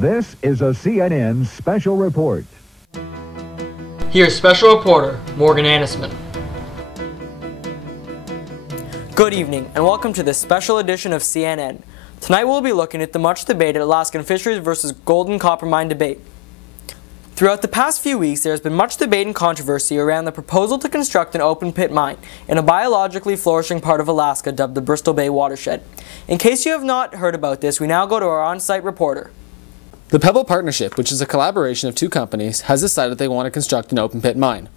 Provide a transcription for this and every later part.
This is a CNN special report. Here's special reporter Morgan Anisman. Good evening and welcome to this special edition of CNN. Tonight we'll be looking at the much debated Alaskan fisheries versus golden copper mine debate. Throughout the past few weeks, there has been much debate and controversy around the proposal to construct an open pit mine in a biologically flourishing part of Alaska dubbed the Bristol Bay watershed. In case you have not heard about this, we now go to our on-site reporter. The Pebble Partnership, which is a collaboration of two companies, has decided they want to construct an open pit mine.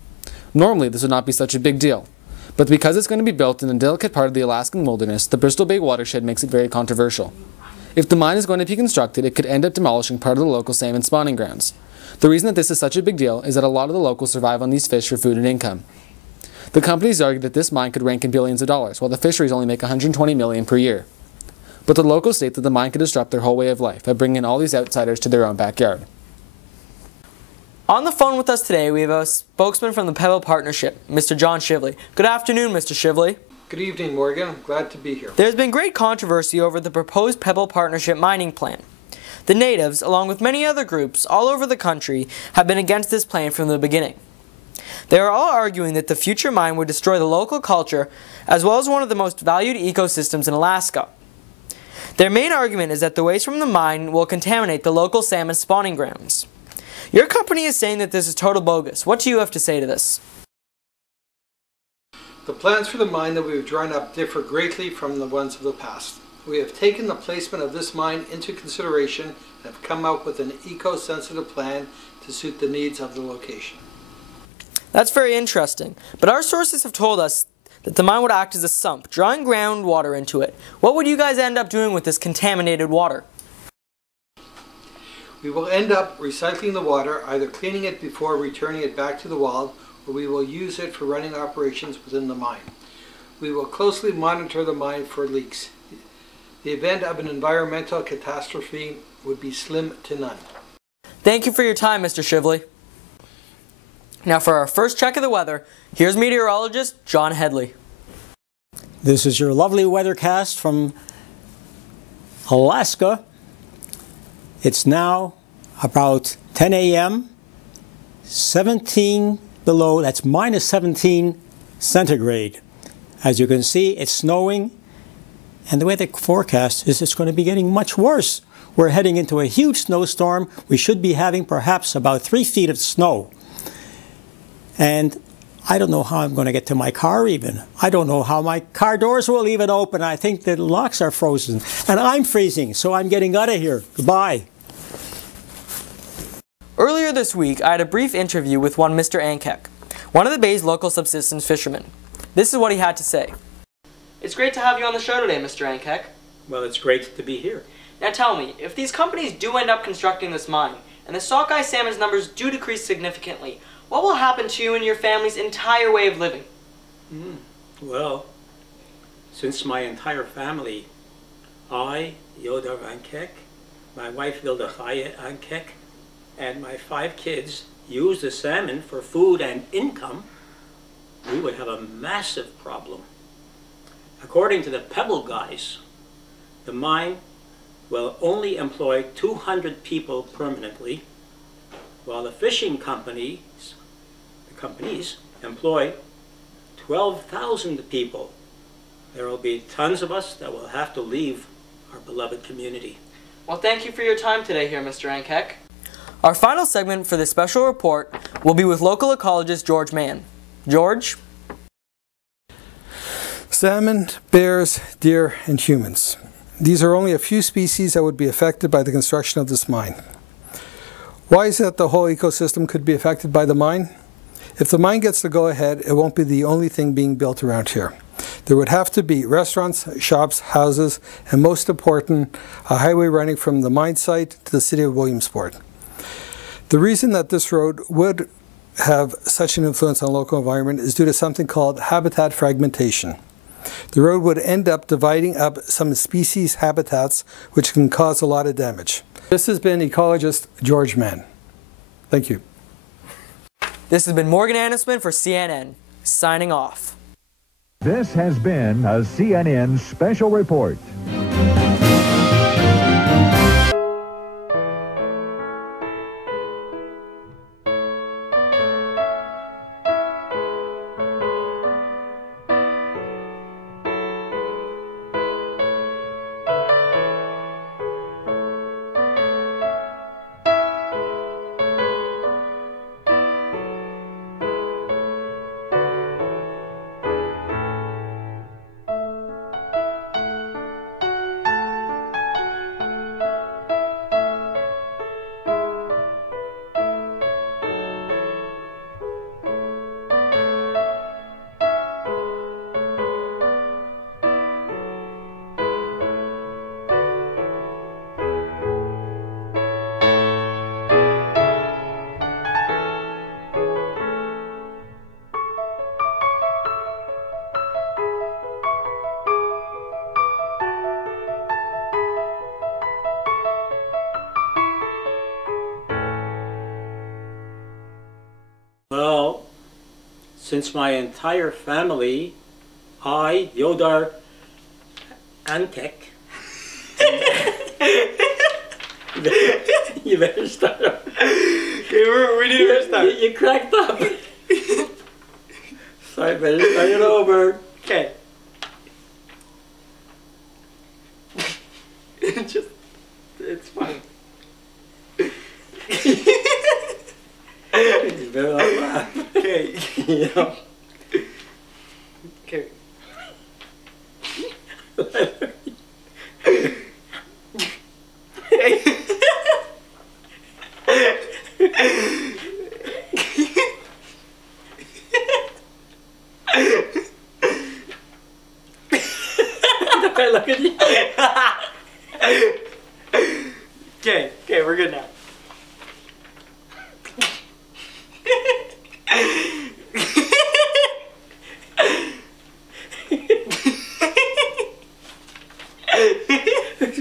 Normally, this would not be such a big deal, but because it's going to be built in a delicate part of the Alaskan wilderness, the Bristol Bay watershed makes it very controversial. If the mine is going to be constructed, it could end up demolishing part of the local salmon spawning grounds. The reason that this is such a big deal is that a lot of the locals survive on these fish for food and income. The companies argue that this mine could rank in billions of dollars, while the fisheries only make $120 million per year. But the locals state that the mine could disrupt their whole way of life by bringing all these outsiders to their own backyard. On the phone with us today, we have a spokesman from the Pebble Partnership, Mr. John Shively. Good afternoon, Mr. Shively. Good evening, Morgan. I'm glad to be here. There's been great controversy over the proposed Pebble Partnership mining plan. The natives, along with many other groups all over the country, have been against this plan from the beginning. They are all arguing that the future mine would destroy the local culture as well as one of the most valued ecosystems in Alaska. Their main argument is that the waste from the mine will contaminate the local salmon spawning grounds. Your company is saying that this is total bogus. What do you have to say to this? The plans for the mine that we've drawn up differ greatly from the ones of the past. We have taken the placement of this mine into consideration and have come up with an eco-sensitive plan to suit the needs of the location. That's very interesting, but our sources have told us that the mine would act as a sump, drawing groundwater into it. What would you guys end up doing with this contaminated water? We will end up recycling the water, either cleaning it before returning it back to the wild, or we will use it for running operations within the mine. We will closely monitor the mine for leaks. The event of an environmental catastrophe would be slim to none. Thank you for your time, Mr. Shively. Now for our first check of the weather, here's meteorologist John Headley. This is your lovely weathercast from Alaska. It's now about 10 a.m., 17 below, that's minus 17 centigrade. As you can see, it's snowing, and the way the forecast is it's going to be getting much worse. We're heading into a huge snowstorm. We should be having perhaps about 3 feet of snow. And I don't know how I'm going to get to my car even. I don't know how my car doors will even open. I think the locks are frozen. And I'm freezing, so I'm getting out of here. Goodbye. Earlier this week, I had a brief interview with one Mr. Ankek, one of the Bay's local subsistence fishermen. This is what he had to say. It's great to have you on the show today, Mr. Ankek. Well, it's great to be here. Now tell me, if these companies do end up constructing this mine, and the sockeye salmon's numbers do decrease significantly, what will happen to you and your family's entire way of living? Well, since my entire family, I, Yodar Ankek, my wife Vildachaya Ankek, and my 5 kids use the salmon for food and income, we would have a massive problem. According to the Pebble guys, the mine will only employ 200 people permanently, while the fishing companies employ 12,000 people. There will be tons of us that will have to leave our beloved community. Well, thank you for your time today here, Mr. Ankek. Our final segment for this special report will be with local ecologist George Mann. George? Salmon, bears, deer, and humans. These are only a few species that would be affected by the construction of this mine. Why is it that the whole ecosystem could be affected by the mine? If the mine gets the go-ahead, it won't be the only thing being built around here. There would have to be restaurants, shops, houses, and most important, a highway running from the mine site to the city of Williamsport. The reason that this road would have such an influence on the local environment is due to something called habitat fragmentation. The road would end up dividing up some species habitats, which can cause a lot of damage. This has been ecologist George Mann. Thank you. This has been Morgan Anisman for CNN, signing off. This has been a CNN special report. since my entire family, I, Yodar Ankek. You better start up. Okay, we need to restart. You cracked up. So I better start it over. Okay. It's funny. You better not laugh. Okay. Yeah. Okay. Look at you. Okay, we're good now.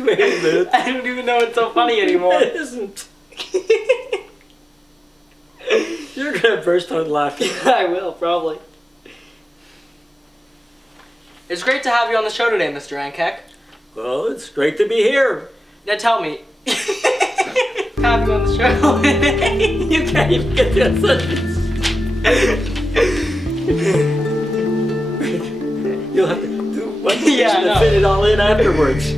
Wait a minute. I don't even know it's so funny anymore. It isn't. You're gonna burst out laughing. I will, probably. It's great to have you on the show today, Mr. Ankek. Well, it's great to be here. Now tell me, have you on the show? You can't even get that sentence. You'll have to do one Yeah, I know. to fit it all in afterwards.